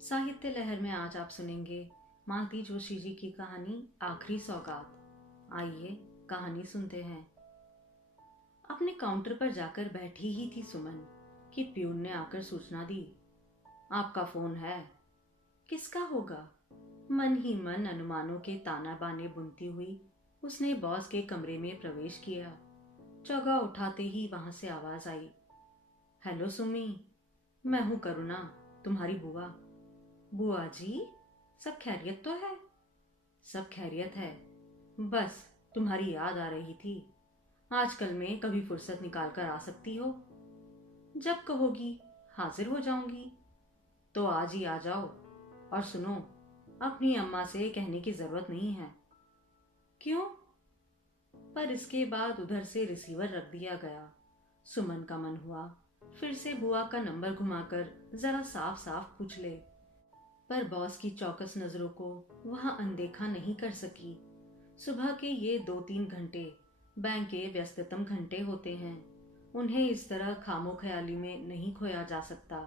साहित्य लहर में आज आप सुनेंगे मालती जोशी जी की कहानी आखिरी सौगात। आइए कहानी सुनते हैं। अपने काउंटर पर जाकर बैठी ही थी सुमन कि प्यून ने आकर सूचना दी, आपका फोन है। किसका होगा? मन ही मन अनुमानों के ताना बाने बुनती हुई उसने बॉस के कमरे में प्रवेश किया। चौगा उठाते ही वहां से आवाज आई, हेलो सुमी, मैं हूं करुणा, तुम्हारी बुआ। बुआ जी, सब खैरियत तो है? सब खैरियत है, बस तुम्हारी याद आ रही थी। आजकल में कभी फुर्सत निकाल कर आ सकती हो? जब कहोगी हाजिर हो जाऊंगी। तो आज ही आ जाओ। और सुनो, अपनी अम्मा से कहने की जरूरत नहीं है। क्यों? पर इसके बाद उधर से रिसीवर रख दिया गया। सुमन का मन हुआ फिर से बुआ का नंबर घुमाकर जरा साफ साफ पूछ ले, पर बॉस की चौकस नजरों को वह अनदेखा नहीं कर सकी। सुबह के ये 2-3 घंटे बैंक के व्यस्ततम घंटे होते हैं। उन्हें इस तरह खामो ख्याली में नहीं खोया जा सकता।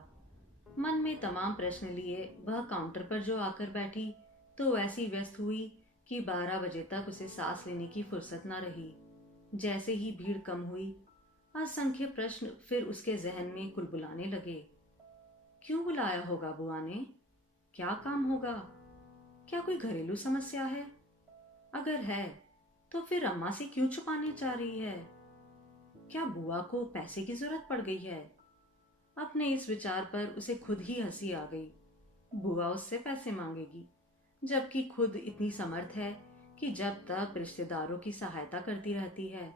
मन में तमाम प्रश्न लिए वह काउंटर पर जो आकर बैठी तो ऐसी व्यस्त हुई कि 12 बजे तक उसे सांस लेने की फुर्सत न रही। जैसे ही भीड़ कम हुई, असंख्य प्रश्न फिर उसके जहन में कुलबुलाने लगे। क्यों बुलाया होगा बुआ ने? क्या काम होगा? क्या कोई घरेलू समस्या है? अगर है तो फिर अम्मा से क्यों छुपाने चाह रही है? क्या बुआ को पैसे की जरूरत पड़ गई है? अपने इस विचार पर उसे खुद ही हंसी आ गई। बुआ उससे पैसे मांगेगी, जबकि खुद इतनी समर्थ है कि जब तक रिश्तेदारों की सहायता करती रहती है।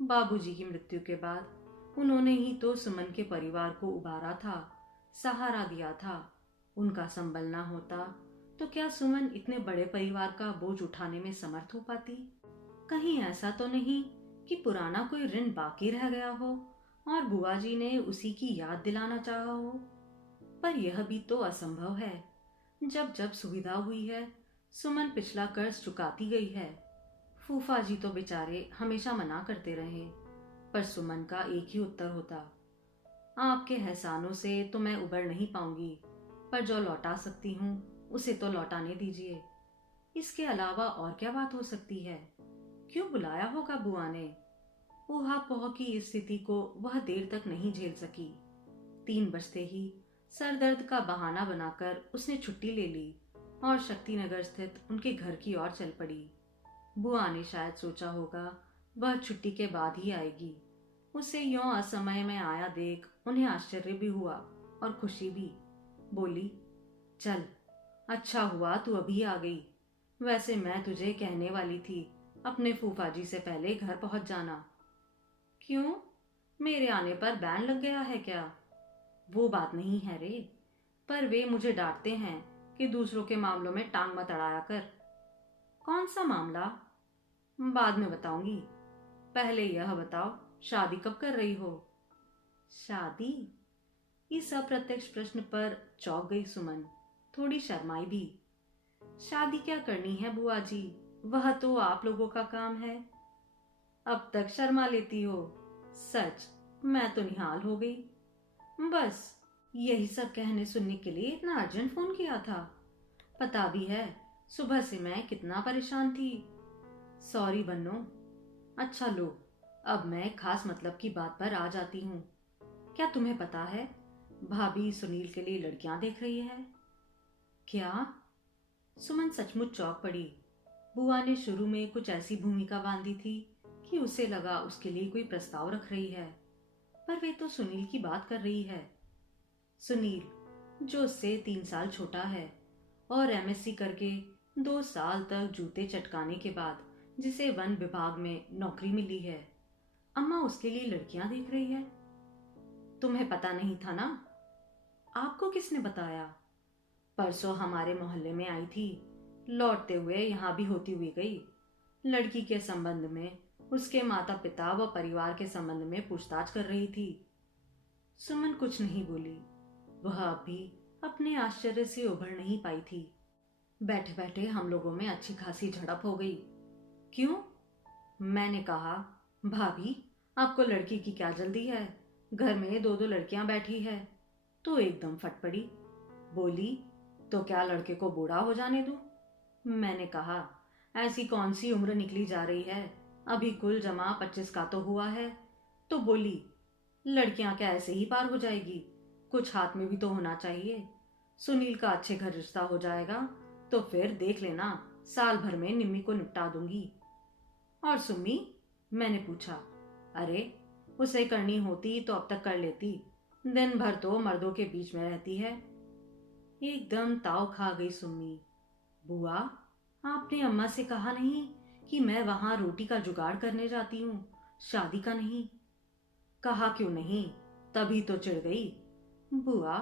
बाबूजी की मृत्यु के बाद उन्होंने ही तो सुमन के परिवार को उबारा था, सहारा दिया था। उनका संबल ना होता तो क्या सुमन इतने बड़े परिवार का बोझ उठाने में समर्थ हो पाती? कहीं ऐसा तो नहीं कि पुराना कोई ऋण बाकी रह गया हो और बुआ जी ने उसी की याद दिलाना चाहा हो? पर यह भी तो असंभव है। जब जब सुविधा हुई है, सुमन पिछला कर्ज चुकाती गई है। फूफा जी तो बेचारे हमेशा मना करते रहे, पर सुमन का एक ही उत्तर होता, आपके एहसानों से तो मैं उबर नहीं पाऊंगी, पर जो लौटा सकती हूँ उसे तो लौटाने दीजिए। इसके अलावा और क्या बात हो सकती है? क्यों बुलाया होगा बुआ ने? ऊहा-पोह की इस स्थिति को वह देर तक नहीं झेल सकी। 3 बजते ही सर दर्द का बहाना बनाकर उसने छुट्टी ले ली और शक्तिनगर स्थित उनके घर की ओर चल पड़ी। बुआ ने शायद सोचा होगा वह छुट्टी के बाद ही आएगी। उसे यों असमय में आया देख उन्हें आश्चर्य भी हुआ और खुशी भी। बोली, चल, अच्छा हुआ तू अभी आ गई। वैसे मैं तुझे कहने वाली थी अपने फूफा जी से पहले घर पहुंच जाना। क्यों? मेरे आने पर बैन लग गया है क्या? वो बात नहीं है रे, पर वे मुझे डांटते हैं कि दूसरों के मामलों में टांग मत अड़ाया कर। कौन सा मामला? बाद में बताऊंगी, पहले यह बताओ, शादी कब कर रही हो? शादी? इस अप्रत्यक्ष प्रश्न पर चौंक गई सुमन, थोड़ी शर्माई भी। शादी क्या करनी है बुआ जी, वह तो आप लोगों का काम है। अब तक शर्मा लेती हो। सच, मैं तो निहाल हो गई। बस यही सब कहने सुनने के लिए इतना अर्जेंट फोन किया था? पता भी है सुबह से मैं कितना परेशान थी। सॉरी बन्नो। अच्छा लो, अब मैं खास मतलब की बात पर आ जाती हूँ। क्या तुम्हें पता है भाभी सुनील के लिए लड़कियां देख रही है? क्या? सुमन सचमुच चौंक पड़ी। बुआ ने शुरू में कुछ ऐसी भूमिका बांधी थी कि उसे लगा उसके लिए कोई प्रस्ताव रख रही है, पर वे तो सुनील की बात कर रही है। सुनील, जो उससे 3 साल छोटा है और एमएससी करके 2 साल तक जूते चटकाने के बाद जिसे वन विभाग में नौकरी मिली है। अम्मा उसके लिए लड़कियां देख रही है। तुम्हें पता नहीं था ना? आपको किसने बताया? परसों हमारे मोहल्ले में आई थी, लौटते हुए यहां भी होती हुई गई। लड़की के संबंध में उसके माता पिता व परिवार के संबंध में पूछताछ कर रही थी। सुमन कुछ नहीं बोली। वह अब भी अपने आश्चर्य से उभर नहीं पाई थी। बैठे बैठे हम लोगों में अच्छी खासी झड़प हो गई। क्यों? मैंने कहा, भाभी, आपको लड़की की क्या जल्दी है? घर में 2-2 लड़कियां बैठी है। तो एकदम फट पड़ी। बोली, तो क्या लड़के को बूढ़ा हो जाने दूं? मैंने कहा, ऐसी कौन सी उम्र निकली जा रही है, अभी कुल जमा 25 का तो हुआ है। तो बोली, लड़कियां क्या ऐसे ही पार हो जाएगी, कुछ हाथ में भी तो होना चाहिए। सुनील का अच्छे घर रिश्ता हो जाएगा तो फिर देख लेना, साल भर में निम्मी को निपटा दूंगी। और सुम्मी? मैंने पूछा। अरे, उसे करनी होती तो अब तक कर लेती, दिन भर तो मर्दों के बीच में रहती है। एकदम ताव खा गई सुम्मी। बुआ, आपने अम्मा से कहा नहीं कि मैं वहां रोटी का जुगाड़ करने जाती हूँ, शादी का नहीं? कहा क्यों नहीं, तभी तो चिढ़ गई। बुआ,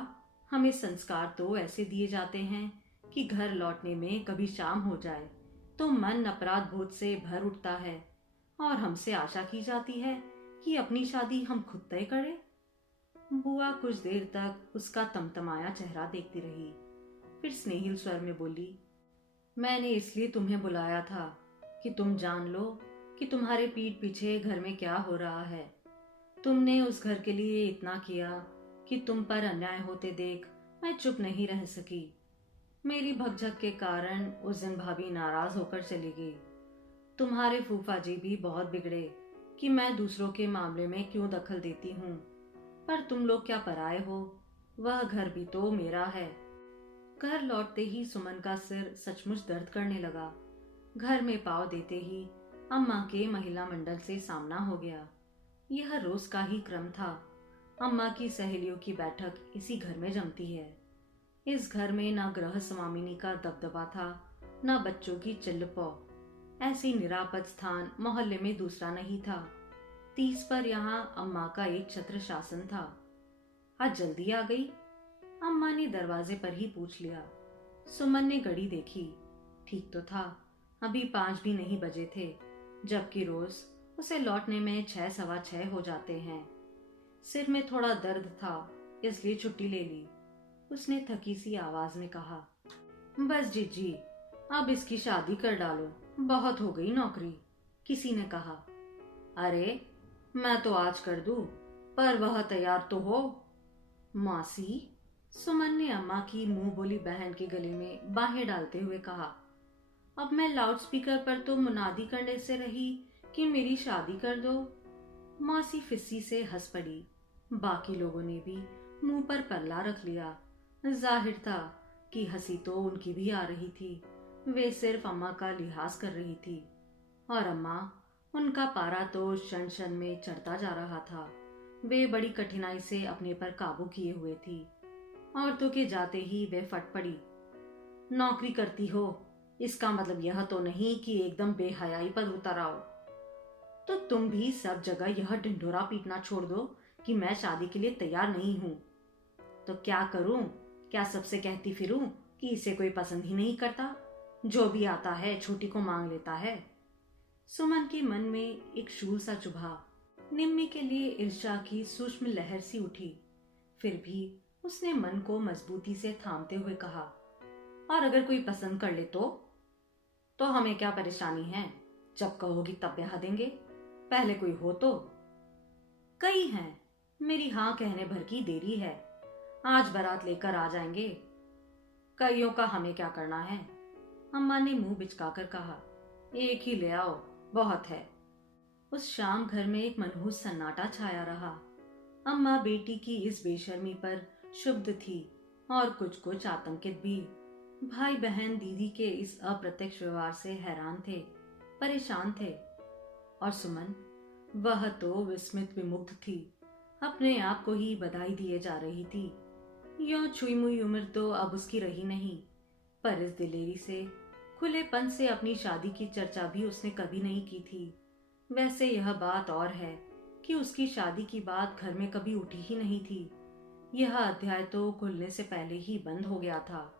हमें संस्कार तो ऐसे दिए जाते हैं कि घर लौटने में कभी शाम हो जाए तो मन अपराध बोध से भर उठता है, और हमसे आशा की जाती है कि अपनी शादी हम खुद तय करें। बुआ कुछ देर तक उसका तमतमाया चेहरा देखती रही, फिर स्नेहिल स्वर में बोली, मैंने इसलिए तुम्हें बुलाया था कि तुम जान लो कि तुम्हारे पीठ पीछे घर में क्या हो रहा है। तुमने उस घर के लिए इतना किया कि तुम पर अन्याय होते देख मैं चुप नहीं रह सकी। मेरी भगझक के कारण उस दिन भाभी नाराज होकर चली गई। तुम्हारे फूफा जी भी बहुत बिगड़े कि मैं दूसरों के मामले में क्यों दखल देती हूँ, पर तुम लोग क्या पराए हो, वह घर भी तो मेरा है। घर लौटते ही सुमन का सिर सचमुच दर्द करने लगा। घर में पाँव देते ही अम्मा के महिला मंडल से सामना हो गया। यह रोज का ही क्रम था। अम्मा की सहेलियों की बैठक इसी घर में जमती है। इस घर में न गृह स्वामिनी का दबदबा था, न बच्चों की चिल्लपौ। ऐसी निरापद स्थान मोहल्ले में दूसरा नहीं था। 30 पर यहाँ अम्मा का एक छत्र शासन था। आज जल्दी आ गई? अम्मा ने दरवाजे पर ही पूछ लिया। सुमन ने घड़ी देखी, ठीक तो था, अभी 5 भी नहीं बजे थे, जबकि रोज उसे लौटने में 6 सवा 6 हो जाते हैं। सिर में थोड़ा दर्द था, इसलिए छुट्टी ले ली। उसने थकी सी आवाज में कहा, बस जीजी, अब इसकी शादी कर डालो, बहुत हो गई नौकरी। किसी ने कहा, अरे मैं तो आज कर दूं, पर वह तैयार तो हो। मौसी, सुमन ने अम्मा की मुंह बोली बहन के गले में बाहें डालते हुए कहा, अब मैं लाउडस्पीकर पर तो मुनादी करने से रही कि मेरी शादी कर दो। मौसी फिस्सी से हंस पड़ी। बाकी लोगों ने भी मुंह पर पल्ला रख लिया। जाहिर था कि हंसी तो उनकी भी आ रही थी। वे सिर्फ अम्मा का लिहाज कर रही थी, और अम्मा, उनका पारा तो क्षण क्षण में चढ़ता जा रहा था। वे बड़ी कठिनाई से अपने पर काबू किए हुए थी। औरतों के जाते ही वे फट पड़ी, नौकरी करती हो, इसका मतलब यह तो नहीं कि एकदम बेहयाई पर उतर आओ। तो तुम भी सब जगह यह ढिंढोरा पीटना छोड़ दो कि मैं शादी के लिए तैयार नहीं हूं। तो क्या करूं? क्या सबसे कहती फिरूं कि इसे कोई पसंद ही नहीं करता, जो भी आता है छोटी को मांग लेता है? सुमन के मन में एक शूल सा चुभा। निम्मी के लिए ईर्ष्या की सूक्ष्म लहर सी उठी। फिर भी उसने मन को मजबूती से थामते हुए कहा, और अगर कोई पसंद कर ले तो हमें क्या परेशानी है, जब कहोगी तब ब्याह देंगे, पहले कोई हो तो। कई हैं, मेरी हाँ कहने भर की देरी है, आज बारात लेकर आ जाएंगे। कईयों का हमें क्या करना है? अम्मा ने मुंह बिचकाकर कहा, एक ही ले आओ, बहुत है। उस शाम घर में एक मनहूस सन्नाटा छाया रहा। अम्मा बेटी की इस बेशर्मी पर क्षुब्ध थी और कुछ कुछ आतंकित भी। भाई बहन दीदी के इस अप्रत्यक्ष व्यवहार से हैरान थे, परेशान थे। और सुमन, वह तो विस्मित विमुग्ध थी, अपने आप को ही बधाई दिए जा रही थी। यूं छुई मुई उम्र तो अब उसकी रही नहीं, पर इस दिलेरी से, खुलेपन से अपनी शादी की चर्चा भी उसने कभी नहीं की थी। वैसे यह बात और है कि उसकी शादी की बात घर में कभी उठी ही नहीं थी। यह अध्याय तो खुलने से पहले ही बंद हो गया था।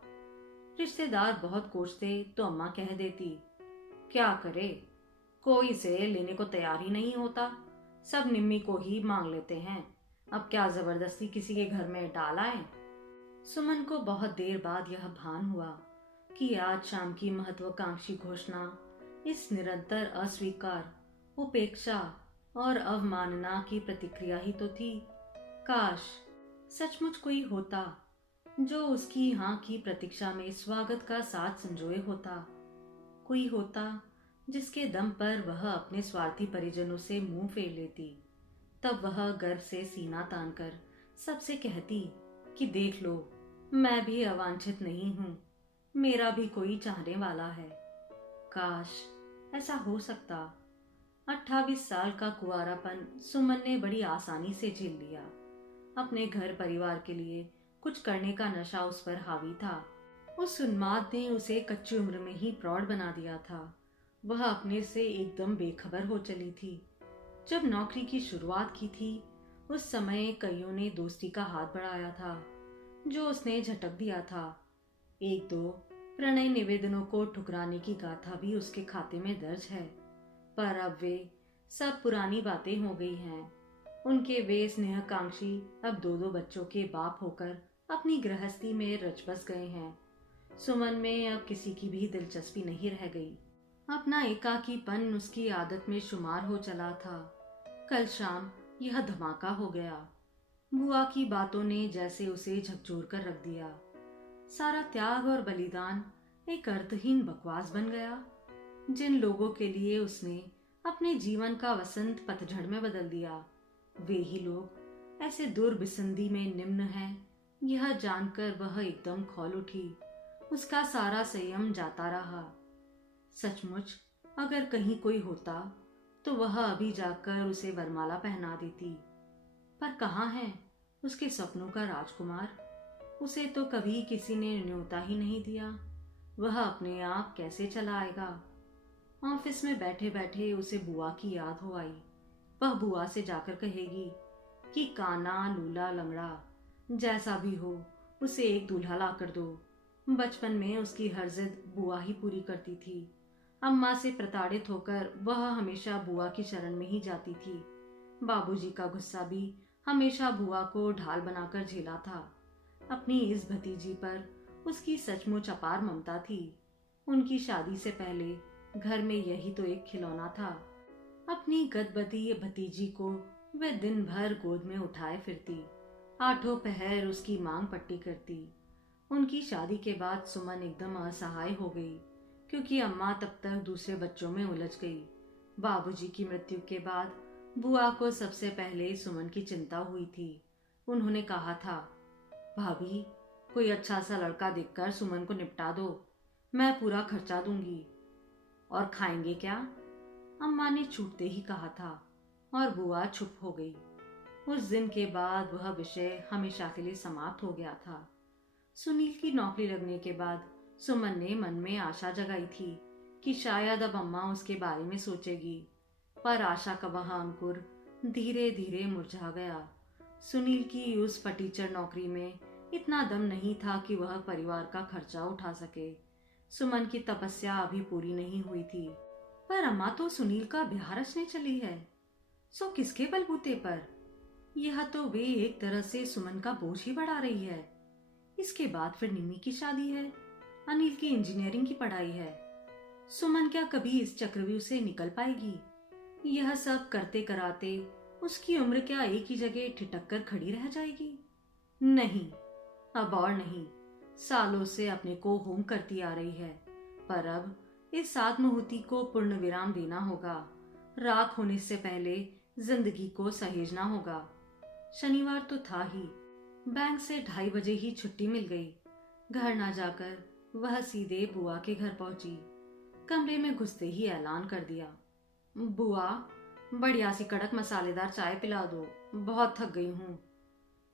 रिश्तेदार बहुत कोसते तो अम्मा कह देती, क्या करे, कोई इसे लेने को तैयार ही नहीं होता, सब निम्मी को ही मांग लेते हैं, अब क्या जबरदस्ती किसी के घर में डाल आए। सुमन को बहुत देर बाद यह भान हुआ कि आज शाम की महत्वाकांक्षी घोषणा इस निरंतर अस्वीकार, उपेक्षा और अवमानना की प्रतिक्रिया ही तो थी। काश सचमुच कोई होता, जो उसकी हाँ की प्रतीक्षा में स्वागत का साथ संजोए होता। कोई होता जिसके दम पर वह अपने स्वार्थी परिजनों से मुंह फेर लेती। तब वह गर्व से सीना तानकर सबसे कहती कि देख लो, मैं भी अवांछित नहीं हूं, मेरा भी कोई चाहने वाला है। काश ऐसा हो सकता। 28 साल का कुंवारापन सुमन ने बड़ी आसानी से झेल लिया। अपने घर परिवार के लिए कुछ करने का नशा उस पर हावी था। उस उन्माद ने उसे कच्ची उम्र में ही प्रौढ़ बना दिया था। वह अपने से एकदम बेखबर हो चली थी। जब नौकरी की शुरुआत की थी, उस समय कईयों ने दोस्ती का हाथ बढ़ाया था, जो उसने झटक दिया था। एक दो प्रणय निवेदनों को ठुकराने की गाथा भी उसके खाते में दर्ज है। पर अब वे सब पुरानी बातें हो गई हैं। उनके वे स्नेहकांक्षी अब दो दो बच्चों के बाप होकर अपनी गृहस्थी में रच बस गए हैं। सुमन में अब किसी की भी दिलचस्पी नहीं रह गई। अपना एकाकीपन उसकी आदत में शुमार हो चला था। कल शाम यह धमाका हो गया। बुआ की बातों ने जैसे उसे झकझोर कर रख दिया। सारा त्याग और बलिदान एक अर्थहीन बकवास बन गया। जिन लोगों के लिए उसने अपने जीवन का वसंत पतझड़ में बदल दिया, वे ही लोग ऐसे दुर्बिसंधी में निम्न हैं, यह जानकर वह एकदम खौल उठी। उसका सारा संयम जाता रहा। सचमुच अगर कहीं कोई होता तो वह अभी जाकर उसे वरमाला पहना देती। पर कहाँ है उसके सपनों का राजकुमार? उसे तो कभी किसी ने न्योता ही नहीं दिया। वह अपने आप कैसे चला आएगा? ऑफिस में बैठे बैठे उसे बुआ की याद हो आई। वह बुआ से जाकर कहेगी कि काना लूला लंगड़ा जैसा भी हो, उसे एक दूल्हा ला कर दो। बचपन में उसकी हर जिद बुआ ही पूरी करती थी। अम्मा से प्रताड़ित होकर वह हमेशा बुआ की शरण में ही जाती थी। बाबूजी का गुस्सा भी हमेशा बुआ को ढाल बनाकर झेला था। अपनी इस भतीजी पर उसकी सचमुच अपार ममता थी। उनकी शादी से पहले घर में यही तो एक खिलौना था। अपनी गदबदी भतीजी को वह दिन भर गोद में उठाए फिरती, आठों पहर उसकी मांग पट्टी करती। उनकी शादी के बाद सुमन एकदम असहाय हो गई, क्योंकि अम्मा तब तक दूसरे बच्चों में उलझ गई। बाबूजी की मृत्यु के बाद बुआ को सबसे पहले सुमन की चिंता हुई थी। उन्होंने कहा था, भाभी, कोई अच्छा सा लड़का देखकर सुमन को निपटा दो, मैं पूरा खर्चा दूंगी। और खाएंगे क्या? अम्मा ने छूटते ही कहा था, और बुआ चुप हो गई। उस दिन के बाद वह विषय हमेशा के लिए समाप्त हो गया था। सुनील की नौकरी लगने के बाद सुमन ने मन में आशा जगाई थी कि शायद अब अम्मा उसके बारे में सोचेगी। पर आशा का वह अंकुर धीरे धीरे मुरझा गया। सुनील की उस फटीचर नौकरी में इतना दम नहीं था कि वह परिवार का खर्चा उठा सके। सुमन की तपस्या अभी पूरी नहीं हुई थी। पर अम्मा तो सुनील का ब्याह रचने चली है, सो किसके बलबूते पर? यह तो वे एक तरह से सुमन का बोझ ही बढ़ा रही है। इसके बाद फिर निम्मी की शादी है, अनिल की इंजीनियरिंग की पढ़ाई है। सुमन क्या कभी इस चक्रव्यूह से निकल पाएगी? यह सब करते कराते उसकी उम्र क्या एक ही जगह ठिठक कर खड़ी रह जाएगी? नहीं, अब और नहीं। सालों से अपने को होम करती आ रही है, पर अब इस आत्महुति को पूर्ण विराम देना होगा। राख होने से पहले जिंदगी को सहेजना होगा। शनिवार तो था ही। बैंक से 2:30 बजे ही छुट्टी मिल गई। घर ना जाकर वह सीधे बुआ के घर पहुंची। कमरे में घुसते ही ऐलान कर दिया, बुआ, बढ़िया सी कड़क मसालेदार चाय पिला दो, बहुत थक गई हूँ।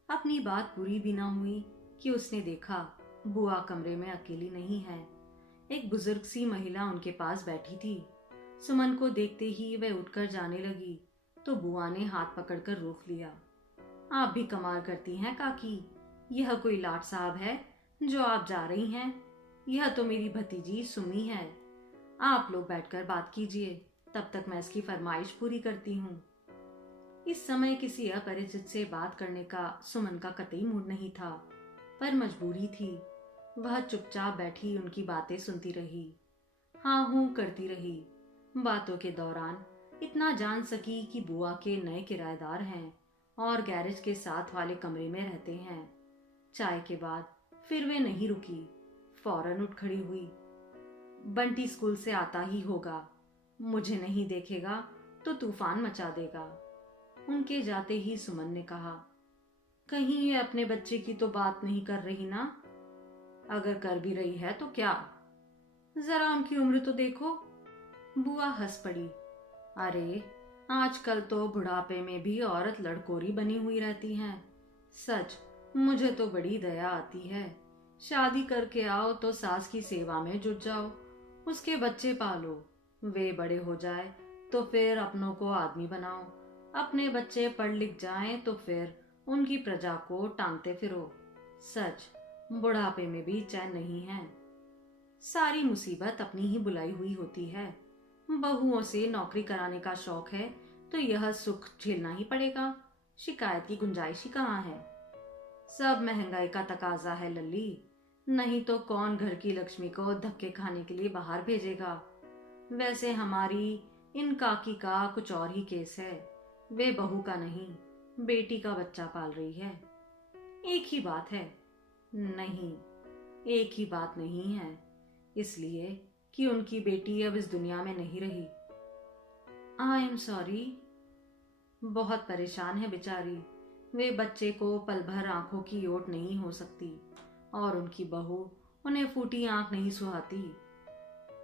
अपनी बात पूरी भी ना हुई कि उसने देखा बुआ कमरे में अकेली नहीं है। एक बुजुर्ग सी महिला उनके पास बैठी थी। सुमन को देखते ही वह उठकर जाने लगी तो बुआ ने हाथ पकड़कर रोक लिया। आप भी कमाल करती हैं काकी, यह कोई लाट साहब है जो आप जा रही हैं? यह तो मेरी भतीजी सुमी है। आप लोग बैठकर बात कीजिए, तब तक मैं इसकी फरमाइश पूरी करती हूँ। इस समय किसी अपरिचित से बात करने का सुमन का कतई मूड नहीं था, पर मजबूरी थी। वह चुपचाप बैठी उनकी बातें सुनती रही, हाँ हूँ करती रही। बातों के दौरान इतना जान सकी कि बुआ के नए किराएदार हैं और गैरेज के साथ वाले कमरे में रहते हैं। चाय के बाद फिर वे नहीं रुकी, फौरन उठ खड़ी हुई। बंटी स्कूल से आता ही होगा, मुझे नहीं देखेगा तो तूफान मचा देगा। उनके जाते ही सुमन ने कहा, कहीं ये अपने बच्चे की तो बात नहीं कर रही ना? अगर कर भी रही है तो क्या, जरा उनकी उम्र तो देखो। बुआ हंस पड़ी। अरे आजकल तो बुढ़ापे में भी औरत लड़कोरी बनी हुई रहती हैं। सच, मुझे तो बड़ी दया आती है। शादी करके आओ तो सास की सेवा में जुट जाओ, उसके बच्चे पालो, वे बड़े हो जाए तो फिर अपनों को आदमी बनाओ। अपने बच्चे पढ़ लिख जाएं तो फिर उनकी प्रजा को टांगते फिरो। सच, बुढ़ापे में भी चैन नहीं है। सारी मुसीबत अपनी ही बुलाई हुई होती है। बहुओं से नौकरी कराने का शौक है तो यह सुख झेलना ही पड़ेगा। शिकायत की गुंजाइश ही कहाँ है? सब महंगाई का तकाजा है लल्ली, नहीं तो कौन घर की लक्ष्मी को धक्के खाने के लिए बाहर भेजेगा। वैसे हमारी इन काकी का कुछ और ही केस है। वे बहू का नहीं, बेटी का बच्चा पाल रही है। एक ही बात है। नहीं, एक ही बात नहीं है, इसलिए कि उनकी बेटी अब इस दुनिया में नहीं रही। I am sorry. बहुत परेशान है बेचारी। वे बच्चे को पल भर आंखों की ओट नहीं हो सकती और उनकी बहू उन्हें फूटी आंख नहीं सुहाती।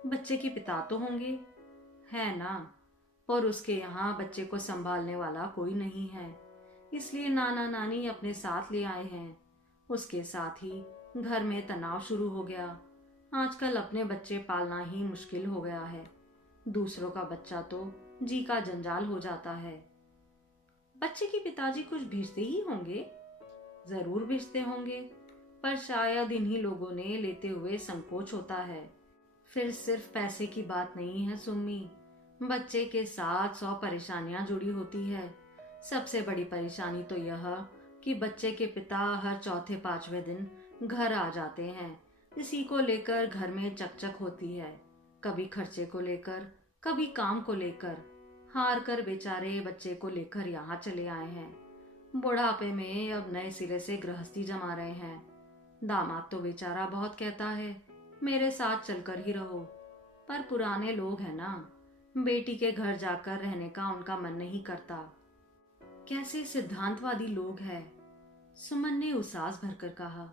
बच्चे के पिता तो होंगे, है ना, और उसके यहाँ बच्चे को संभालने वाला कोई नहीं है, इसलिए नाना नानी अपने साथ ले आए हैं। उसके साथ ही घर में तनाव शुरू हो गया। आजकल अपने बच्चे पालना ही मुश्किल हो गया है, दूसरों का बच्चा तो जी का जंजाल हो जाता है। बच्चे के पिताजी कुछ भेजते ही होंगे, जरूर भेजते होंगे, पर शायद इन्हीं लोगों ने लेते हुए संकोच होता है। फिर सिर्फ पैसे की बात नहीं है सुम्मी, बच्चे के साथ 100 परेशानियां जुड़ी होती है। सबसे बड़ी परेशानी तो यह कि बच्चे के पिता हर चौथे पांचवें दिन घर आ जाते हैं। इसी को लेकर घर में चकचक होती है, कभी खर्चे को लेकर, कभी काम को लेकर। हार कर बेचारे बच्चे को लेकर यहाँ चले आए हैं। बुढ़ापे में अब नए सिरे से गृहस्थी जमा रहे हैं। दामाद तो बेचारा बहुत कहता है मेरे साथ चलकर ही रहो, पर पुराने लोग हैं ना, बेटी के घर जाकर रहने का उनका मन नहीं करता। कैसे सिद्धांतवादी लोग हैं, सुमन ने उसास भरकर कहा।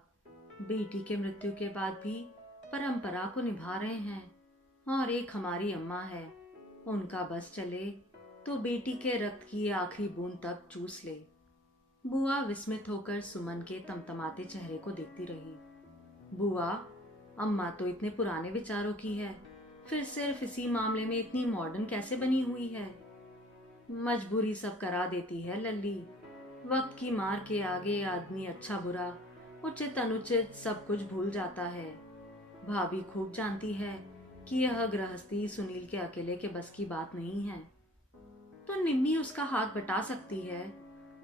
बेटी के मृत्यु के बाद भी परंपरा को निभा रहे हैं। और एक हमारी अम्मा है, उनका बस चले तो बेटी के रक्त की आखिरी बूंद तक चूस ले। बुआ विस्मित होकर सुमन के तमतमाते चेहरे को देखती रही। बुआ, अम्मा तो इतने पुराने विचारों की है, फिर सिर्फ इसी मामले में इतनी मॉडर्न कैसे बनी हुई है? मजबूरी सब करा देती है लल्ली। वक्त की मार के आगे आदमी अच्छा बुरा, उचित अनुचित सब कुछ भूल जाता है। भाभी खूब जानती है कि यह गृहस्थी सुनील के अकेले के बस की बात नहीं है। तो निम्मी उसका हाथ बटा सकती है,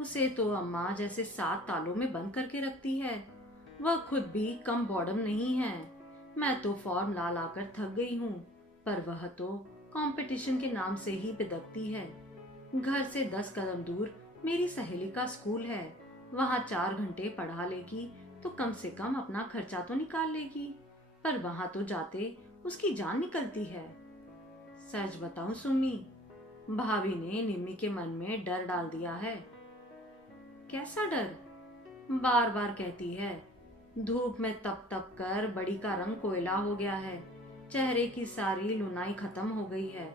उसे तो अम्मा जैसे 7 तालों में बंद करके रखती है। वह खुद भी कम बॉडम नहीं है। मैं तो फॉर्म ला लाकर थक गई हूँ, पर वह तो कंपटीशन के नाम से ही बिदकती है। घर से 10 कदम दूर मेरी सहेली का स्कूल है, वहाँ 4 घंटे पढ़ा लेगी तो कम से कम अपना खर्चा तो निकाल लेगी, पर वहां तो जाते उसकी जान निकलती है। सच बताऊं सुम्मी, भाभी ने निम्मी के मन में डर डाल दिया है। कैसा डर? बार बार कहती है धूप में तप तप कर बड़ी का रंग कोयला हो गया है, चेहरे की सारी लुनाई खत्म हो गई है,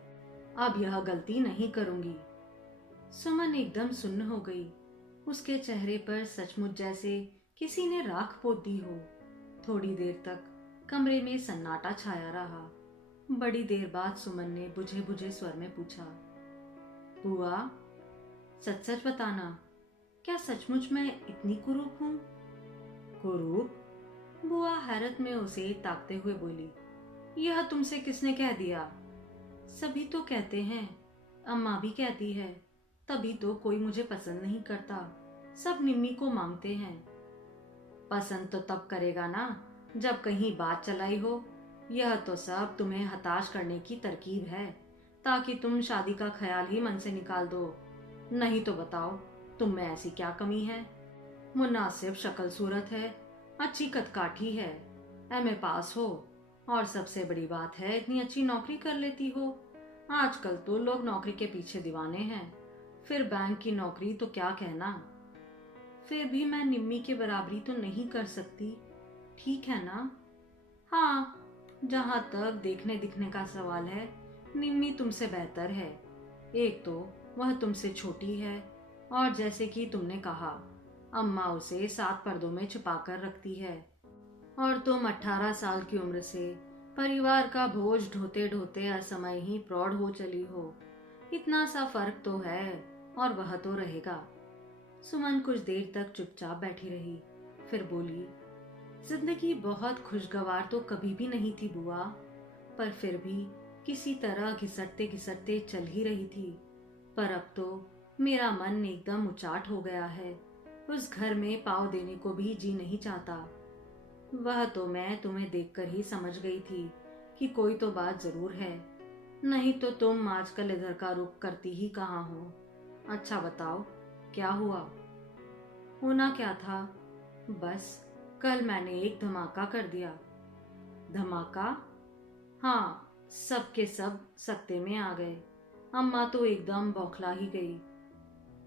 अब यह गलती नहीं करूंगी। सुमन एकदम सुन्न हो गई। उसके चेहरे पर सचमुच जैसे किसी ने राख पोत दी हो। थोड़ी देर तक कमरे में सन्नाटा छाया रहा। बड़ी देर बाद सुमन ने बुझे बुझे स्वर में पूछा, बुआ, सच सच बताना, क्या सचमुच मैं इतनी कुरूप हूँ? कुरूप? बुआ हैरत में उसे ताकते हुए बोली, यह तुमसे किसने कह दिया? सभी तो कहते हैं, अम्मा भी कहती है, तभी तो कोई मुझे पसंद नहीं करता, सब निम्मी को मांगते हैं। पसंद तो तब करेगा ना जब कहीं बात चलाई हो। यह तो सब तुम्हें हताश करने की तरकीब है, ताकि तुम शादी का ख्याल ही मन से निकाल दो। नहीं तो बताओ तुम में ऐसी क्या कमी है? मुनासिब शक्ल सूरत है, अच्छी कदकाठी है, एमए पास हो, और सबसे बड़ी बात है इतनी अच्छी नौकरी कर लेती हो। आजकल तो लोग नौकरी के पीछे दीवाने हैं, फिर बैंक की नौकरी तो क्या कहना। फिर भी मैं निम्मी के बराबरी तो नहीं कर सकती, ठीक है ना? हाँ, जहाँ तक देखने दिखने का सवाल है, निम्मी तुमसे बेहतर है। एक तो वह तुमसे छोटी है, और जैसे कि तुमने कहा, अम्मा उसे 7 पर्दों में छुपा कर रखती है, और तुम 18 साल की उम्र से परिवार का बोझ ढोते ढोते असमय ही प्रौढ़ हो चली हो। इतना सा फर्क तो है, और वह तो रहेगा। सुमन कुछ देर तक चुपचाप बैठी रही, फिर बोली, जिंदगी बहुत खुशगवार तो कभी भी नहीं थी बुआ, पर फिर भी किसी तरह घिसटते घिसटते चल ही रही थी। पर अब तो मेरा मन एकदम उचाट हो गया है, उस घर में पाँव देने को भी जी नहीं चाहता। वह तो मैं तुम्हें देखकर ही समझ गई थी कि कोई तो बात जरूर है, नहीं तो तुम आजकल इधर का रुख करती ही कहाँ हो। अच्छा बताओ, क्या हुआ? होना क्या था, बस कल मैंने एक धमाका कर दिया। धमाका? हाँ, सब के सब सकते में आ गए। अम्मा तो एकदम बौखला ही गई,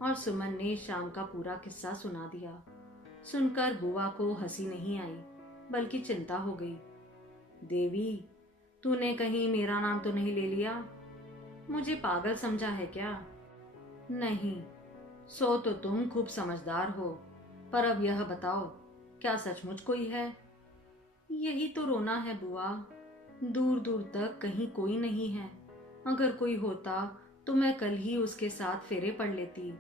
और सुमन ने शाम का पूरा किस्सा सुना दिया। सुनकर बुआ को हंसी नहीं आई, बल्कि चिंता हो गई। देवी, तूने कहीं मेरा नाम तो नहीं ले लिया? मुझे पागल समझा है क्या? नहीं, सो तो तुम खूब समझदार हो, पर अब यह बताओ, क्या सचमुच कोई है? यही तो रोना है बुआ, दूर दूर तक कहीं कोई नहीं है। अगर कोई होता तो मैं कल ही उसके साथ फेरे पड़ लेती।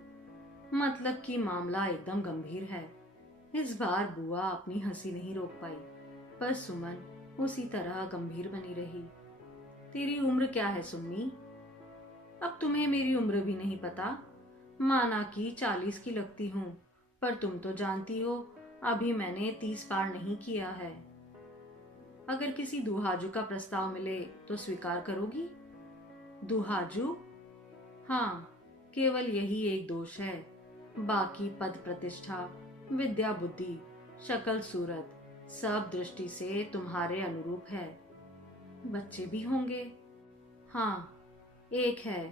मतलब कि मामला एकदम गंभीर है। इस बार बुआ अपनी हंसी नहीं रोक पाई, पर सुमन उसी तरह गंभीर बनी रही। तेरी उम्र क्या है सुम्मी? अब तुम्हें मेरी उम्र भी नहीं पता? माना कि 40 की लगती हूँ, पर तुम तो जानती हो अभी मैंने 30 पार नहीं किया है। अगर किसी दुहाजू का प्रस्ताव मिले तो स्वीकार करोगी? दुहाजू? हाँ, केवल यही एक दोष है, बाकी पद प्रतिष्ठा, विद्या बुद्धि, शक्ल सूरत सब दृष्टि से तुम्हारे अनुरूप है। बच्चे भी होंगे? हाँ, एक है,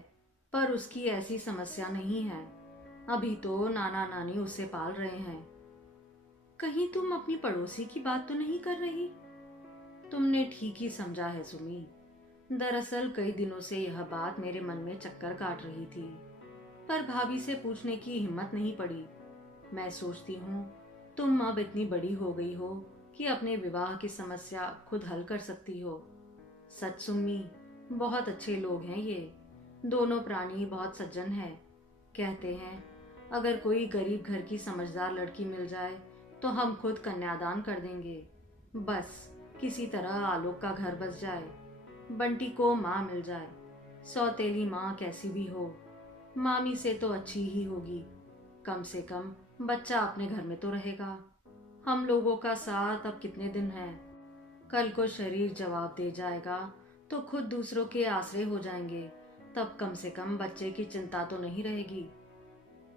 पर उसकी ऐसी समस्या नहीं है। अभी तो नाना नानी उसे पाल रहे हैं। कहीं तुम अपनी पड़ोसी की बात तो नहीं कर रही? तुमने ठीक ही समझा है सुमी। दरअसल कई दिनों से यह बात मेरे मन में चक्कर काट रही थी, पर भाभी से पूछने की हिम्मत नहीं पड़ी। मैं सोचती हूँ तुम अब इतनी बड़ी हो गई हो कि अपने विवाह की समस्या खुद हल कर सकती हो। सच सुम्मी, बहुत अच्छे लोग हैं ये दोनों प्राणी, बहुत सज्जन है। कहते हैं अगर कोई गरीब घर की समझदार लड़की मिल जाए तो हम खुद कन्यादान कर देंगे। बस किसी तरह आलोक का घर बस जाए, बंटी को माँ मिल जाए। सौतेली माँ कैसी भी हो, मामी से तो अच्छी ही होगी। कम से कम बच्चा अपने घर में तो रहेगा। हम लोगों का साथ अब कितने दिन है, कल को शरीर जवाब दे जाएगा तो खुद दूसरों के आसरे हो जाएंगे। तब कम से कम बच्चे की चिंता तो नहीं रहेगी।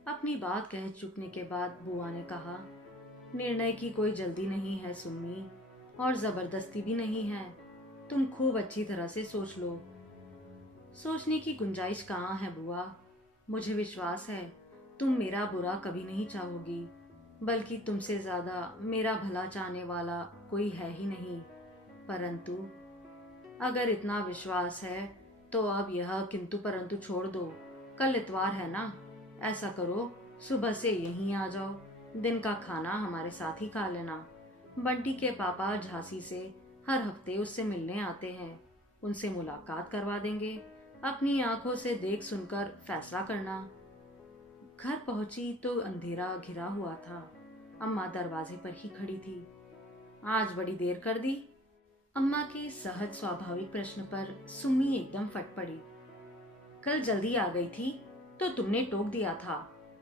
अपनी बात कह चुकने के बाद बुआ ने कहा, निर्णय की कोई जल्दी नहीं है सुम्मी, और जबरदस्ती भी नहीं है। तुम खूब अच्छी तरह से सोच लो। सोचने की गुंजाइश कहाँ है बुआ? मुझे विश्वास है तुम मेरा बुरा कभी नहीं चाहोगी, बल्कि तुमसे ज्यादा मेरा भला चाहने वाला कोई है ही नहीं। परंतु अगर इतना विश्वास है तो अब यह किंतु परंतु छोड़ दो। कल इतवार है ना, ऐसा करो सुबह से यहीं आ जाओ, दिन का खाना हमारे साथ ही खा लेना। बंटी के पापा झांसी से हर हफ्ते उससे मिलने आते हैं, उनसे मुलाकात करवा देंगे। अपनी आंखों से देख सुनकर फैसला करना। घर पहुंची तो अंधेरा घिरा हुआ था। अम्मा दरवाजे पर ही खड़ी थी। आज बड़ी देर कर दी? अम्मा के सहज स्वाभाविक प्रश्न पर सुम्मी एकदम फट पड़ी। कल जल्दी आ गई थी तो तुमने टोक दिया था,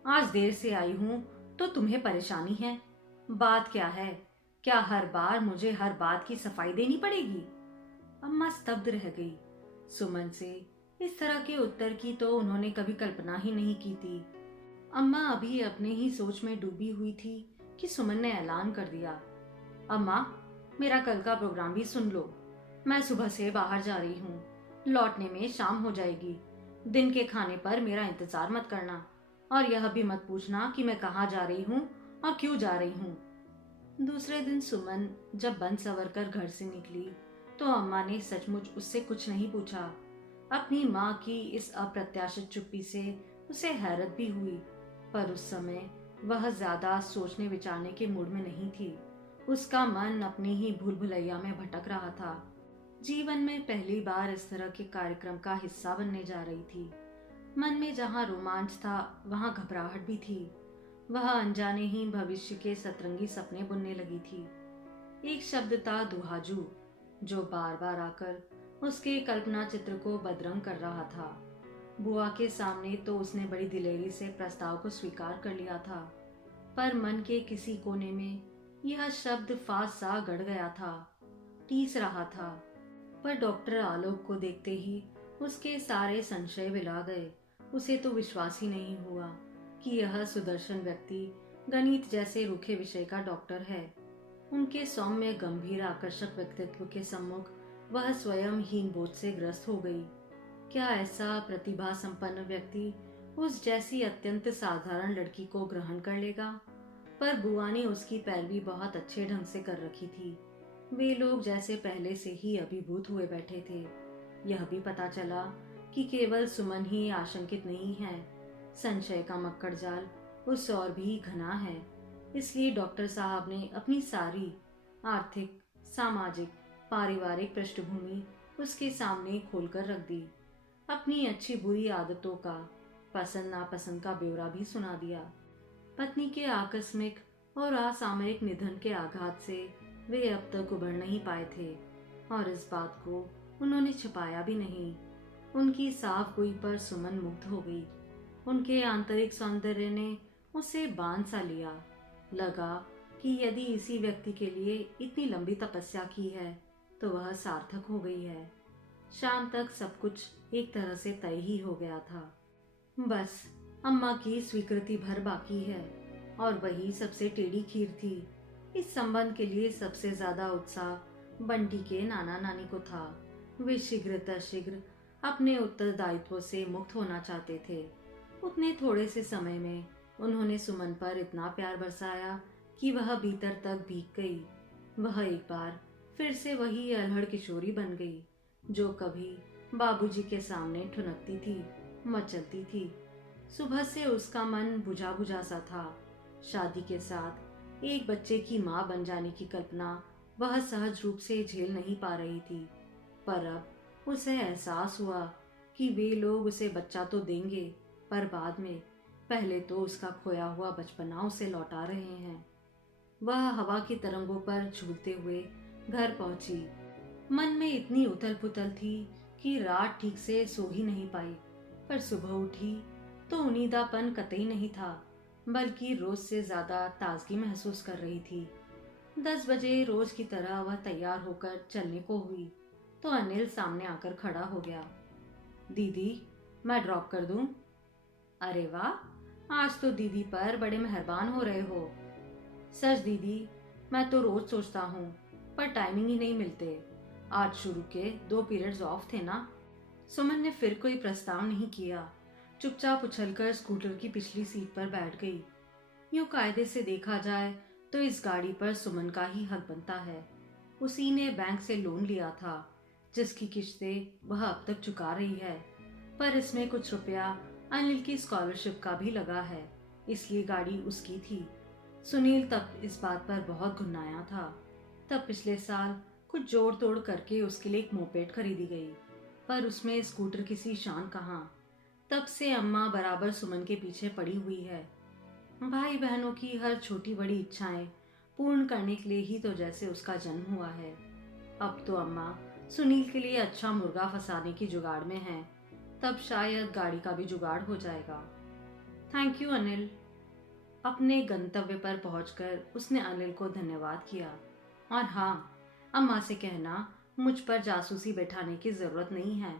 आज देर से आई हूं तो तुम्हें परेशानी है। बात क्या है? क्या हर बार मुझे हर बात की सफाई देनी पड़ेगी? अम्मा स्तब्ध रह गई। सुमन से इस तरह के उत्तर की तो उन्होंने कभी कल्पना ही नहीं की थी। अम्मा अभी अपने ही सोच में डूबी हुई थी कि सुमन ने ऐलान कर दिया, अम्मा, मेरा कल का प्रोग्राम भी सुन लो। मैं सुबह से बाहर जा रही हूँ, लौटने में शाम हो जाएगी। दिन के खाने पर मेरा इंतजार मत करना, और यह भी मत पूछना कि मैं कहाँ जा रही हूँ और क्यों जा रही हूँ। दूसरे दिन सुमन जब बन सवर कर घर से निकली तो अम्मा ने सचमुच उससे कुछ नहीं पूछा। अपनी माँ की इस अप्रत्याशित चुप्पी से उसे हैरत भी हुई, पर उस समय वह ज्यादा सोचने विचारने के मूड में नहीं थी। उसका मन अपनी ही भूल भुलैया में भटक रहा था। जीवन में पहली बार इस तरह के कार्यक्रम का हिस्सा बनने जा रही थी। मन में जहाँ रोमांच था वहाँ घबराहट भी थी। वह अनजाने ही भविष्य के सतरंगी सपने बुनने लगी थी। एक शब्द था दुहाजू, जो बार बार आकर उसके कल्पना चित्र को बदरंग कर रहा था। बुआ के सामने तो उसने बड़ी दिलेरी से प्रस्ताव को स्वीकार कर लिया था, पर मन के किसी कोने में यह शब्द फांस सा गड़ गया था, टीस रहा था। पर डॉक्टर आलोक को देखते ही उसके सारे संशय विला गए। उसे तो विश्वास ही नहीं हुआ कि यह सुदर्शन व्यक्ति गणित जैसे रूखे विषय का डॉक्टर है। उनके सौम्य गंभीर आकर्षक व्यक्तित्व के सम्मुख वह स्वयं हीन बोध से ग्रस्त हो गई। क्या ऐसा प्रतिभा संपन्न व्यक्ति उस जैसी अत्यंत साधारण लड़की को ग्रहण कर लेगा? पर बुआ ने उसकी पैरवी बहुत अच्छे ढंग से कर रखी थी। वे लोग जैसे पहले से ही अभिभूत हुए बैठे थे। यह भी पता चला कि केवल सुमन ही आशंकित नहीं है, संशय का मक्कड़ जाल उस और भी घना है। इसलिए डॉक्टर साहब ने अपनी सारी आर्थिक, सामाजिक, पारिवारिक पृष्ठभूमि उसके सामने खोलकर रख दी। अपनी अच्छी बुरी आदतों का, पसंद नापसंद का ब्यौरा भी सुना दिया। पत्नी के आकस्मिक और असामयिक निधन के आघात से वे अब तक उभर नहीं पाए थे, और इस बात को उन्होंने छिपाया भी नहीं। उनकी साफ गोई पर सुमन मुग्ध हो गई। उनके आंतरिक सौंदर्य ने उसे बांध सा लिया। लगा कि यदि इसी व्यक्ति के लिए इतनी लंबी तपस्या की है तो वह सार्थक हो गई है। शाम तक सब कुछ एक तरह से तय ही हो गया था। बस अम्मा की स्वीकृति भर बाकी है, और वही सबसे टेढ़ी खीर थी। इस संबंध के लिए सबसे ज्यादा उत्साह बंटी के नाना नानी को था। वे शीघ्र अपने उत्तरदायित्व से मुक्त होना चाहते थे। उतने थोड़े से समय में उन्होंने सुमन पर इतना प्यार बरसाया कि वह भीतर तक भीग गई। वह एक बार फिर से वही अल्हड़ किशोरी बन गई, जो कभी बाबूजी के सामने ठुनकती थी, मचलती थी। सुबह से उसका मन बुझा बुझा सा था। शादी के साथ एक बच्चे की माँ बन जाने की कल्पना वह सहज रूप से झेल नहीं पा रही थी। पर अब उसे एहसास हुआ कि वे लोग उसे बच्चा तो देंगे, पर बाद में, पहले तो उसका खोया हुआ बचपना उसे लौटा रहे हैं। वह हवा की तरंगों पर झूलते हुए घर पहुंची। मन में इतनी उथल पुथल थी कि रात ठीक से सो ही नहीं पाई। पर सुबह उठी तो उनीदापन कतई नहीं था, बल्कि रोज से ज्यादा ताजगी महसूस कर रही थी। 10 बजे रोज की तरह वह तैयार होकर चलने को हुई तो अनिल सामने आकर खड़ा हो गया। दीदी, मैं ड्रॉप कर दूं? अरे वाह, आज तो दीदी पर बड़े मेहरबान हो रहे हो। सच दीदी, मैं तो रोज सोचता हूँ, पर टाइमिंग ही नहीं मिलते। आज शुरू के 2 पीरियड्स ऑफ थे ना। सुमन ने फिर कोई प्रस्ताव नहीं किया। चुपचाप उछलकर स्कूटर की पिछली सीट पर बैठ गई। यूं कायदे से देखा जाए तो इस गाड़ी पर सुमन का ही हक बनता है। उसी ने बैंक से लोन लिया था, जिसकी किश्तें वह अब तक चुका रही है। पर इसमें कुछ रुपया अनिल की स्कॉलरशिप का भी लगा है, इसलिए गाड़ी उसकी थी। सुनील तब इस बात पर बहुत घुनाया था। तब पिछले साल कुछ जोड़ तोड़ करके उसके लिए एक मोपेड खरीदी गई, पर उसमें स्कूटर किसी शान कहाँ। तब से अम्मा बराबर सुमन के पीछे पड़ी हुई है। भाई बहनों की हर छोटी बड़ी इच्छाएं पूर्ण करने के लिए ही तो जैसे उसका जन्म हुआ है। अब तो अम्मा सुनील के लिए अच्छा मुर्गा फंसाने की जुगाड़ में है, तब शायद गाड़ी का भी जुगाड़ हो जाएगा। Thank you Anil. अपने गंतव्य पर पहुंचकर उसने अनिल को धन्यवाद किया। और हाँ, अम्मा से कहना मुझ पर जासूसी बैठाने की जरूरत नहीं है।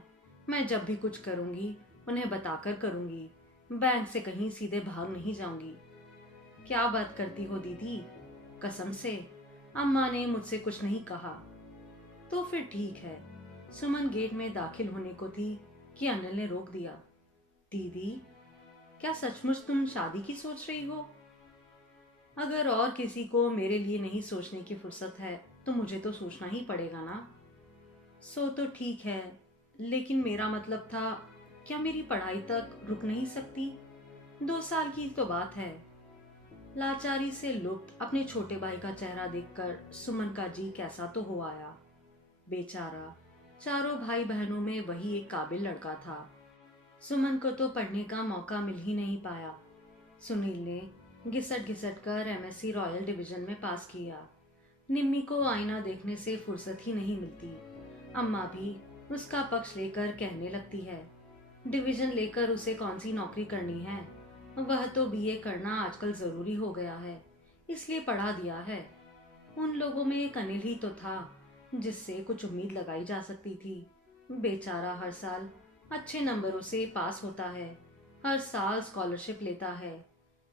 मैं जब भी कुछ करूंगी उन्हें बताकर करूंगी। बैंक से कहीं सीधे भाग नहीं जाऊंगी। क्या बात करती हो दीदी, कसम से। अम्मा ने मुझसे कुछ नहीं कहा। तो फिर ठीक है। सुमन गेट में दाखिल होने को थी कि अनिल ने रोक दिया। दीदी, क्या सचमुच तुम शादी की सोच रही हो? अगर और किसी को मेरे लिए नहीं सोचने की फुर्सत है तो मुझे तो सोचना ही पड़ेगा ना। सो तो ठीक है, लेकिन मेरा मतलब था, क्या मेरी पढ़ाई तक रुक नहीं सकती? 2 साल की तो बात है। लाचारी से लुप्त अपने छोटे भाई का चेहरा देखकर सुमन का जी कैसा तो हो आया। बेचारा, चारों भाई बहनों में वही एक काबिल लड़का था। सुमन को तो पढ़ने का मौका मिल ही नहीं पाया। सुनील ने घिसट घिसट कर एमएससी रॉयल डिवीजन में पास किया। निम्मी को आईना देखने से फुर्सत ही नहीं मिलती। अम्मा भी उसका पक्ष लेकर कहने लगती है, डिवीजन लेकर उसे कौन सी नौकरी करनी है, वह तो बीए करना आजकल जरूरी हो गया है, इसलिए पढ़ा दिया है। उन लोगों में एक अनिल ही तो था जिससे कुछ उम्मीद लगाई जा सकती थी। बेचारा हर साल अच्छे नंबरों से पास होता है, हर साल स्कॉलरशिप लेता है।